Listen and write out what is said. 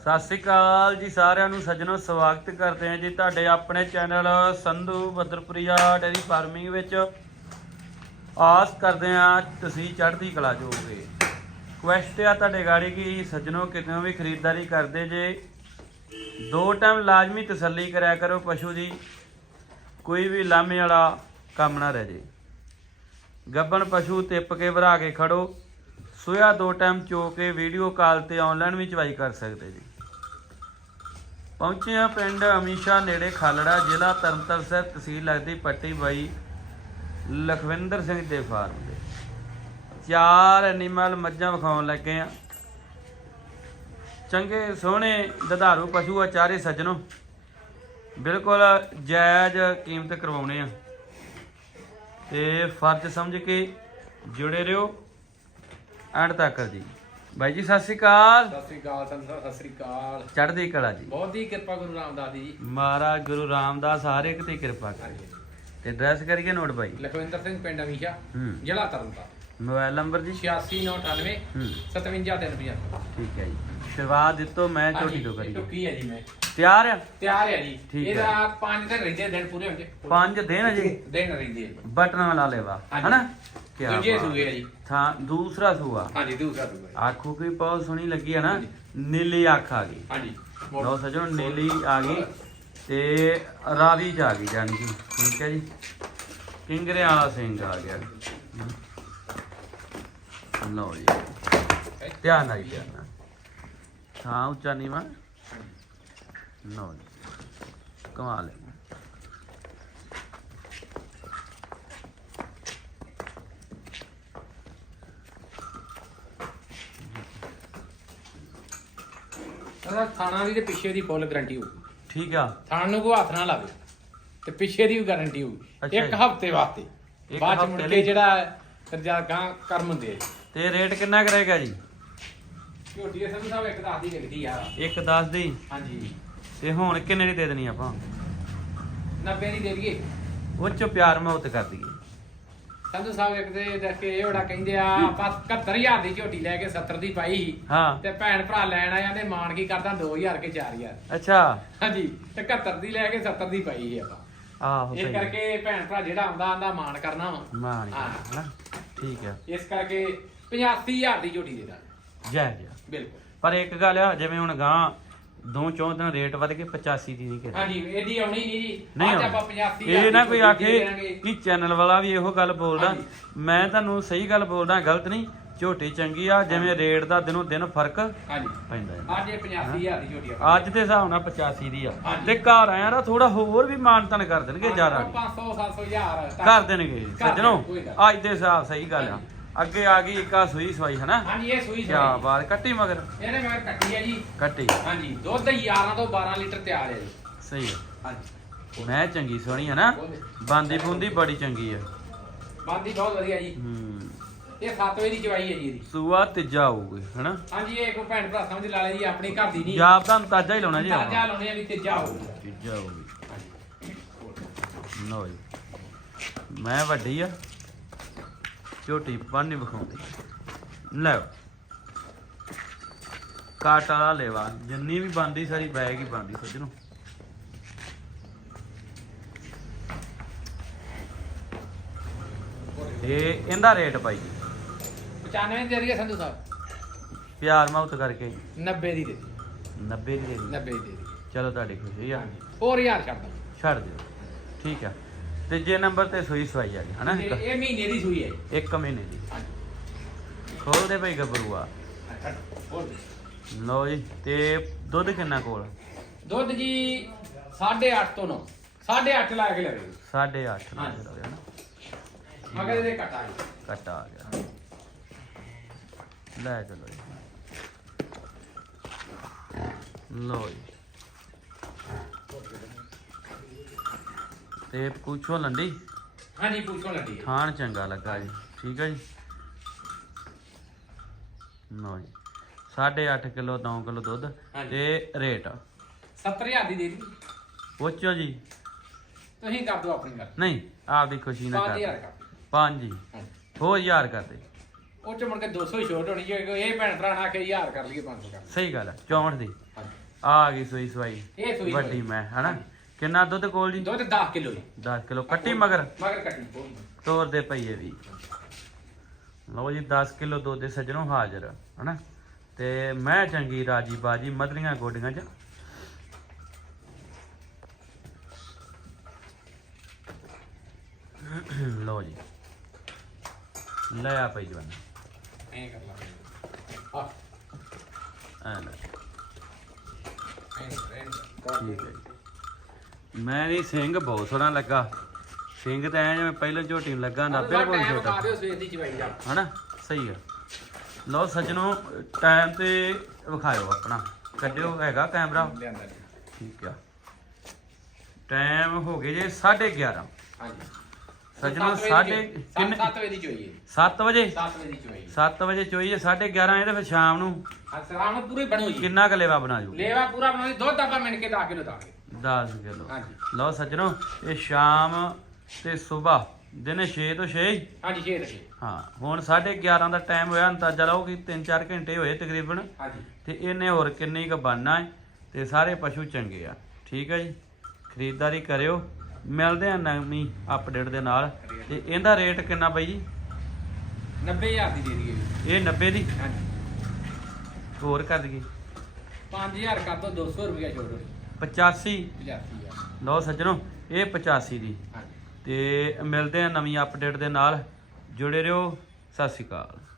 ਸਤਿ ਸ੍ਰੀ ਅਕਾਲ ਜੀ ਸਾਰਿਆਂ ਨੂੰ, ਸੱਜਣੋ, ਸਵਾਗਤ ਕਰਦੇ ਹਾਂ ਜੀ ਤੁਹਾਡੇ ਆਪਣੇ channel Sandhu Badarpuria dairy farming ਵਿੱਚ। ਆਸ ਕਰਦੇ ਹਾਂ ਤੁਸੀਂ ਚੜ੍ਹਦੀ ਕਲਾ ਚ ਕੁਐਸਟ ਆ ਤੁਹਾਡੇ ਗਾੜੀ ਕੀ ਸੱਜਣੋ ਕਿਤੇ ਵੀ ਖਰੀਦਦਾਰੀ ਕਰਦੇ ਜੇ। ਦੋ ਟਾਈਮ ਲਾਜ਼ਮੀ ਤਸੱਲੀ ਕਰਿਆ ਕਰੋ ਪਸ਼ੂ ਦੀ। ਕੋਈ ਵੀ ਲਾਮੇ ਵਾਲਾ ਕੰਮ ਨਾ ਰਹਿ ਜੇ। ਗੱਬਣ ਪਸ਼ੂ ਤਿੱਪ ਕੇ ਭਰਾ ਕੇ ਖੜੋ। ਸੋਇਆ ਦੋ ਟਾਈਮ ਚੋ ਕੇ ਵੀਡੀਓ ਕਾਲ ਤੇ ਆਨਲਾਈਨ ਵੀ ਚਵਾਈ ਕਰ ਸਕਦੇ ਜੀ। ਪਹੁੰਚੇ ਆ ਪਿੰਡ ਅਮੀਸ਼ਾ ਨੇੜੇ ਖਾਲੜਾ, ਜ਼ਿਲ੍ਹਾ ਤਰਨਤਾਰਨ ਸਾਹਿਬ, ਤਹਿਸੀਲ ਲੱਗਦੀ ਪੱਟੀ ਬਾਈ ਲਖਵਿੰਦਰ ਸਿੰਘ ਦੇ ਫਾਰਮ ਦੇ ਚਾਰ ਐਨੀਮਲ ਮੱਝਾਂ ਵਿਖਾਉਣ ਲੱਗੇ ਆ ਚੰਗੇ ਸੋਹਣੇ ਦਧਾਰੂ ਪਸ਼ੂ ਆ, ਚਾਰੇ ਸੱਜਣੋ। ਬਿਲਕੁਲ ਜਾਇਜ਼ ਕੀਮਤ ਕਰਵਾਉਣੇ ਆ। ਤੇ ਫਰਜ਼ ਸਮਝ ਕੇ ਜੁੜੇ ਰਹੋ। ਐਂਡ ਤੱਕ ਜੀ। ਬਾਈ ਜੀ ਸਤਿ ਸ਼੍ਰੀ ਅਕਾਲ। ਸਤਿ ਸ੍ਰੀ ਅਕਾਲ ਸੰਤ ਸਾਹਿਬ, ਸਤਿ ਸ੍ਰੀ ਅਕਾਲ। ਚੜ੍ਹਦੀ ਕਲਾ ਜੀ। ਬਹੁਤ ਹੀ ਕਿਰਪਾ ਗੁਰੂ ਰਾਮਦਾਸ ਦੀ ਜੀ। ਮਹਾਰਾਜ ਗੁਰੂ ਰਾਮਦਾਸ ਹਰ ਇੱਕ ਤੇ ਕਿਰਪਾ ਕਰੇ। ਹਾਂਜੀ। ਤੇ ਐਡਰੈਸ ਕਰੀਏ ਨੋਟ ਬਾਈ? ਲਖਵਿੰਦਰ ਸਿੰਘ ਪਿੰਡ ਅਮੀਸ਼ਾ ਹੂੰ। ਜ਼ਿਲ੍ਹਾ ਤਰਨਤਾਰਨ। ਮੋਬਾਈਲ ਨੰਬਰ ਜੀ? 8698 ਹੂੰ। 57375 ਠੀਕ ਹੈ ਜੀ। ਸ਼ੁਰੂਆਤ ਦਿੱਤੋ ਮੈਂ ਝੋਟੀ ਤੋਂ ਕਰੀ। ਟੁੱਕੀ ਹੈ ਜੀ ਮੈਂ। ਤਿਆਰ ਆ? ਤਿਆਰ ਹੈ ਜੀ। ਠੀਕ ਹੈ। ਇਹਦਾ ਪੰਜ ਦਿਨ ਰਹਿੰਦੇ ਆ, ਦਿਨ ਪੂਰੇ ਹੁੰਦੇ ਪੰਜ ਦਿਨ ਜੀ? ਦਿਨ ਰਹਿੰਦੇ ਆ। ਬਟਨ ਵਾਲਾ ਲੈਵਾ ਹਾਂਜੀ। ਹਨਾ? ਕੀ ਦੂਜੇ ਸੂਏ ਆ ਜੀ। ਥਾਂ ਦੂਸਰਾ ਸੂਆ। ਹਾਂਜੀ ਦੂਸਰਾ ਸੂਆ ਜੀ। ਆਖੋ ਕੋਈ ਬਹੁਤ ਸੋਹਣੀ ਲੱਗੀ ਹੈ ਨਾ ਹਾਂਜੀ। ਨੀਲੀ ਅੱਖ ਆ ਗਈ। ਹਾਂਜੀ। ਲੋ ਸਜਣੋ ਨੀਲੀ ਆ ਗਈ ਤੇ ਰਾਵੀ ਚ ਆ ਗਈ ਜਾਨੀ ਕਿ ਠੀਕ ਹੈ ਜੀ? ਕਿੰਗਰੇ ਵਾਲਾ ਸਿੰਘ ਆ ਗਿਆ। ਲੋ ਜੀ। ਧਿਆਨ ਨਾਲ ਜੀ, ਧਿਆਨ ਨਾਲ। ਥਾਂ ਉੱਚਾ ਨੀਵਾ। ਲੋ ਜੀ ਕਮਾਲ ਹੈ ਇਹਦਾ ਥਾਣਾ ਦੀ ਤੇ ਪਿੱਛੇ ਦੀ ਫੁੱਲ ਗਾਰੰਟੀ ਹੋਊ ਠੀਕ ਆ। ਥਾਣ ਨੂੰ ਕੋਈ ਹੱਥ ਨਾ ਲਾਵੇ ਤੇ ਪਿੱਛੇ ਦੀ ਵੀ ਗਾਰੰਟੀ ਹੋਊ ਇੱਕ। ਹਫ਼ਤੇ ਵਾਸਤੇ। ਬਾਅਦ ਚ ਮੁੜ? ਕੇ ਜਿਹੜਾ ਫਿਰ ਜਾ ਗਾਂ ਕਰਮ ਜੀ। ਤੇ ਰੇਟ ਕਿੰਨਾ ਕਰੇਗਾ ਜੀ? ਝੋਟੀ ਦੇ ਸੰਧੂ ਸਾਹਿਬ ਇੱਕ ਦੱਸ ਦੀ ਲਿਖਦੀ ਆ। ਇੱਕ 10 ਦੀ? ਹਾਂਜੀ। ਤੇ ਹੁਣ ਕਿੰਨੇ ਦੀ ਦੇ ਦੇਣੀ ਆਪਾਂ? 90 ਦੀ ਦੇ ਦਈਏ। ਉਹ ਚ ਪਿਆਰ ਮੁਹੱਬਤ ਕਰ ਦਈਏ। ਸੰਧੂ ਸਾਹਿਬ ਇੱਕ ਦੇ ਦੇਖ ਕੇ ਇਹ ਬੜਾ ਕਹਿੰਦੇ ਆ ਆਪਾਂ 71000 ਦੀ ਝੋਟੀ ਲੈ ਕੇ 70 ਦੀ ਪਾਈ ਸੀ। ਹਾਂ। ਤੇ ਭੈਣ ਭਰਾ ਲੈਣ ਆਇਆ ਤੇ ਮਾਨ ਕੀ ਕਰਦਾ 2000 ਕੇ 4000 ਅੱਛਾ। ਹਾਂਜੀ ਤੇ 71 ਦੀ ਲੈ ਕੇ 70 ਦੀ ਪਾਈ ਸੀ ਆਪਾਂ। ਆਹੋ ਇਸ ਸਹੀ ਕਰਕੇ ਭੈਣ ਭਰਾ ਜਿਹੜਾ ਆਉਂਦਾ ਆਂਦਾ ਮਾਨ ਕਰਨਾ ਵਾ। ਮਾਨ ਹਾਂ। ਹਨਾ। ਠੀਕ ਹੈ ਇਸ ਕਰਕੇ 85000 ਦੀ ਝੋਟੀ ਦੇ ਦਾਂਗੇ। ਜੈ ਜੈ। ਬਿਲਕੁਲ। ਪਰ ਇੱਕ ਗੱਲ ਆ ਜਿਵੇਂ ਹੁਣ ਗਾਂ ਦੋ ਚੌਂ ਦਿਨ ਰੇਟ ਵਧ ਕੇ 85 ਦੀ ਨਹੀਂ ਹਾਂਜੀ ਇਹਦੀ ਆਉਣੀ ਨਹੀਂ ਜੀ। ਨਹੀਂ ਅੱਜ। ਆਪਾਂ 85000 ਇਹ ਨਾ ਦੀ ਕੋਈ ਆਖੇ ਦੇ। ਕਿ ਚੈਨਲ ਵਾਲਾ ਵੀ ਇਹੋ ਗੱਲ ਬੋਲਦਾ। ਮੈਂ ਤੁਹਾਨੂੰ ਸਹੀ ਗੱਲ ਬੋਲਦਾ ਗਲਤ ਨਹੀਂ। ਝੋਟੀ ਚੰਗੀ ਆ ਜਿਵੇਂ ਰੇਟ ਦਾ ਦਿਨੋਂ ਦਿਨ ਫ਼ਰਕ ਹਾਂਜੀ। ਪੈਂਦਾ ਹੈ। ਅੱਜ ਇਹ 85000 ਦੀ ਝੋਟੀ ਆ। ਅੱਜ ਦੇ ਹਿਸਾਬ ਨਾਲ 85 ਦੀ ਆ। ਤੇ ਘਰ ਆਇਆ ਨਾ ਥੋੜਾ ਹੋਰ ਵੀ ਮਾਨਤਨ ਕਰ ਦੇਣਗੇ ਜ਼ਿਆਦਾ। 500 700 ਹਜ਼ਾਰ ਕਰ ਦੇਣਗੇ। ਸੱਜਣੋ ਅੱਜ ਦੇ ਹਿਸਾਬ ਸਹੀ ਗੱਲ ਆ। ਅੱਗੇ ਆ ਗਈ ਇੱਕਾ ਸੂਈ ਸਵਾਈ ਹਨਾ? ਹਾਂਜੀ ਇਹ ਸੂਈ ਕੀ ਸਵਾਈ ਬਾਤ ਕੱਟੀ ਮਗਰ? ਇਹਨੇ ਮੈਂ ਕੱਟੀ ਹੈ ਜੀ। ਕੱਟੀ। ਹਾਂਜੀ ਦੁੱਧ 11 ਤੋਂ 12 ਲੀਟਰ ਤਿਆਰ ਹੈ ਜੀ। ਸਹੀ ਹੈ। ਹਾਂਜੀ। ਮੈਂ ਚੰਗੀ ਸੋਹਣੀ ਹੈ ਨਾ? ਬਾਂਦੀ ਬੁੰਦੀ ਬੜੀ ਚੰਗੀ ਹੈ ਬਾਦੀ ਬਹੁਤ ਵਧੀਆ ਜੀ। ਹੂੰ। ਇਹ 7 ਵਜੇ ਦੀ ਚਵਾਈ ਹੈ ਜੀ ਇਹਦੀ। ਸੂਆ ਤੀਜਾ ਹੋਊਗੀ ਹਨਾ? ਹਾਂਜੀ ਇਹ ਕੋਈ ਭੈਣ ਭਰਾ ਸਮਝ ਲਾ ਲੈ ਜੀ ਆਪਣੀ ਘਰ ਦੀ ਨਹੀਂ। ਜਾਬ ਤਾਂ ਤਾਜਾ ਹੀ ਲਾਉਣਾ ਜੀ ਤਾਜਾ ਆਪਾਂ। ਲਾਉਣੇ ਆ ਵੀ ਤੇਜਾ ਹੋਊਗਾ। ਤੀਜਾ ਹੋਊਗੀ। ਜੀ। ਮੈਂ ਵੱਡੀ ਆ। ਝੋਟੀ ਪਾਣੀ ਵਿਖਾਉਂਦੀ। ਲੈ ਕਾਟ ਵਾਲਾ ਲੈਵਾ। ਜਿੰਨੀ ਵੀ ਬੰਦੀ ਸਾਰੀ ਬੈਗ ਹੀ ਬੰਦੀ ਸੱਜਣੋ ਇਹ ਇਹਦਾ ਰੇਟ ਪਾਈ ਜੀ? 95 ਦੇ ਰਹੀ ਸੰਧੂ ਸਾਹਿਬ। ਪਿਆਰ ਮੁਹੱਬਤ ਕਰਕੇ। 90 ਦੀ ਦੇ 90 ਦੀ ਦੇ ਦਿਓ। 90 ਦੀ ਦੇ ਦੀ ਚਲੋ ਤੁਹਾਡੀ ਖੁਸ਼ੀ ਆ। ਹੋਰ ਯਾਰ ਛੱਡ ਦੋ ਛੱਡ ਦਿਓ। ਠੀਕ ਆ। ਤੇ ਜੇ ਨੰਬਰ ਤੇ ਸੂਈ ਸਵਾਈ ਆ ਗਈ ਹਨਾ ਇਹ ਇਹ ਮਹੀਨੇ ਦੀ ਸੂਈ ਹੈ। ਇੱਕ ਮਹੀਨੇ ਦੀ। ਹਾਂਜੀ। ਖੋਲ ਦੇ ਭਾਈ ਗੱਭਰੂਆ। ਹੋਰ ਦੇ। ਲਓ ਜੀ ਤੇ ਦੁੱਧ ਕਿੰਨਾ ਕੋਲ? ਦੁੱਧ ਜੀ 8.5 ਤੋਂ 9 8.5 ਲਾ ਕੇ ਲਵੇ 8.5 ਹਾਂਜੀ। ਲੱਗ ਰਿਹਾ ਨਾ ਮਗਰ ਇਹਦੇ ਕਟਾ ਜੀ। ਕੱਟਾ ਆ ਗਿਆ। ਲੈ ਚਲੋ ਜੀ। ਲਓ ਜੀ। ਤੇ ਪੁੱਛੋ ਲੰਡੀ। ਹਾਂਜੀ ਪੁੱਛੋ ਲੱਗੀ ਹੈ ਥਾਣ ਚੰਗਾ ਲੱਗਾ ਜੀ ਠੀਕ ਹੈ ਜੀ। ਲਓ ਜੀ 8.5 ਕਿਲੋ 9 ਕਿਲੋ ਦੁੱਧ ਹਾਂਜੀ। ਤੇ ਰੇਟ। 70000 ਦੀ ਦੇ ਦੀ ਪੁੱਛੋ ਜੀ। ਤੁਸੀਂ ਕਰ ਦਿਓ ਆਪਣੀ ਗੱਲ। ਨਹੀਂ ਆਪਦੀ ਖੁਸ਼ੀ ਨਾਲ 5000 ਕਰ ਕਰ ਦਿਓ। ਪੰਜ ਜੀ। ਹਾਂਜੀ। ਹੋਰ ਹਜ਼ਾਰ ਕਰ ਦੇ। ਉਹ ਚ ਮੁੜ ਕੇ 200 ਹੀ ਛੋਟ ਹੋਣੀ ਜੇ ਇਹ ਭੈਣ ਭਰਾ ਨਾ ਕਿ 1000 ਕਰ ਲਈਏ 500 ਕਰ ਸਹੀ ਗੱਲ ਹੈ 64 ਦੀ। ਹਾਂਜੀ। ਆ ਗਈ ਸੂਈ ਸਵਾਈ। ਇਹ ਸੂਈ ਵੱਡੀ ਮੈਂ ਹਨਾ? ਕਿੰਨਾ ਦੁੱਧ ਕੋਲ ਜੀ? ਦੁੱਧ 10 ਕਿਲੋ ਜੀ। 10 ਕਿਲੋ ਕੱਟੀ ਮਗਰ? ਮਗਰ ਕੱਟੀ ਤੋਰ ਦੇ ਪਈਏ ਵੀ। ਲਓ ਜੀ 10 ਕਿਲੋ ਦੁੱਧ ਦੇ ਸੱਜਣੋਂ ਹਾਜ਼ਰ ਹਨਾ? ਤੇ ਮੈਂ ਚੰਗੀ ਰਾਜੀ ਬਾਜੀ ਮਧਲੀਆਂ ਗੋਡੀਆਂ ਚ। ਲਓ ਜੀ। ਲੈ ਆ ਪਈ ਜਵਾਨ। ਐਂ ਕਰ ਲਾ। ਆ ਐ ਲੈ। ਐਂ ਐਂ। ਠੀਕ ਹੈ ਮੈਂ ਨਹੀਂ ਸਿੰਘ ਬਹੁਤ ਸੋਹਣਾ ਲੱਗਾ। ਸਿੰਘ ਤਾਂ ਐ ਜਿਵੇਂ ਪਹਿਲਾਂ ਝੋਟੀ ਨੂੰ ਲੱਗਾ ਨਾ ਬਿਲਕੁਲ ਟਾਈਮ ਛੋਟਾ। ਦਿਓ ਸਵੇਰ ਦੀ ਚਵਾਈ ਦਾ ਹਨਾ? ਸਹੀ ਹੈ ਲਓ ਸੱਜਣੋ ਟਾਈਮ ਤੇ ਵਿਖਾਇਓ ਆਪਣਾ। ਕੱਢਿਓ ਹੈਗਾ ਕੈਮਰਾ। ਲਿਆਂਦਾ ਜੀ। ਠੀਕ ਆ। ਟਾਈਮ ਹੋ ਗਏ ਜੇ 11:30 ਹਾਂਜੀ। ਸੱਜਣੋ ਸਾਢੇ ਦੀ ਚੋਈ- ਕਿੰਨੇ ਸੱਤ ਵਜੇ ਦੀ ਚੋਈ ਹੈ। 7 ਵਜੇ? 7 ਵਜੇ ਦੀ ਚੋਈ 7 ਵਜੇ ਚੋਈਏ 11:30 ਇਹ ਤੇ ਫਿਰ ਸ਼ਾਮ ਨੂੰ। ਅਸਰਾਮ ਨੂੰ ਪੂਰੀ ਬਣੂ ਜੀ ਕਿੰਨਾ ਕਲੇਵਾ ਬਣਾ ਜੂ ਲੇਵਾ ਪੂਰਾ ਬਣਾਉਣੀ ਦੁੱਧ ਆਪਾਂ ਮਿਣ ਕੇ 10 ਕਿਲੋ ਦਾਂਗੇ 10 ਕਿਲੋ। ਹਾਂਜੀ। ਲਓ ਸੱਜਣੋ ਇਹ ਸ਼ਾਮ ਤੇ ਸਵੇਰ ਦਿਨੇ 6 ਤੋਂ 6 ਹਾਂਜੀ ਛੇ ਰੁਪਏ ਹਾਂ ਹੁਣ 11:30 ਦਾ ਟਾਈਮ ਹੋਇਆ ਅੰਦਾਜ਼ਾ ਲਾਓ ਕਿ 3-4 ਘੰਟੇ ਹੋਏ ਤਕਰੀਬਨ। ਹਾਂਜੀ। ਤੇ ਇਹਨੇ ਹੋਰ ਕਿੰਨੀ ਕੁ ਬਣਨਾ ਹੈ ਤੇ ਸਾਰੇ ਪਸ਼ੂ ਚੰਗੇ ਆ। ਠੀਕ ਹੈ ਜੀ? ਖਰੀਦਦਾਰੀ ਕਰਿਓ। ਮਿਲਦੇ ਆ ਨਵੀਂ ਅਪਡੇਟ ਦੇ ਨਾਲ। ਤੇ ਇਹਦਾ ਰੇਟ ਕਿੰਨਾ ਬਾਈ ਜੀ? 90000 ਦੀ ਦੇ ਦਈਏ ਜੀ। ਇਹ 90 ਦੀ? ਹਾਂਜੀ। ਹੋਰ ਕਰ ਦਈਏ। 5000 ਕਰ ਦੋ 200 ਰੁਪਇਆ ਛੋੜ ਦਿਓ 85 85000 ਲਓ ਸੱਜਣੋ ਇਹ 85 ਦੀ। ਹਾਂਜੀ। ਤੇ ਮਿਲਦੇ ਆ ਨਵੀਂ ਅਪਡੇਟ ਦੇ ਨਾਲ। ਜੁੜੇ ਰਹੋ। ਸਤਿ ਸ਼੍ਰੀ ਅਕਾਲ।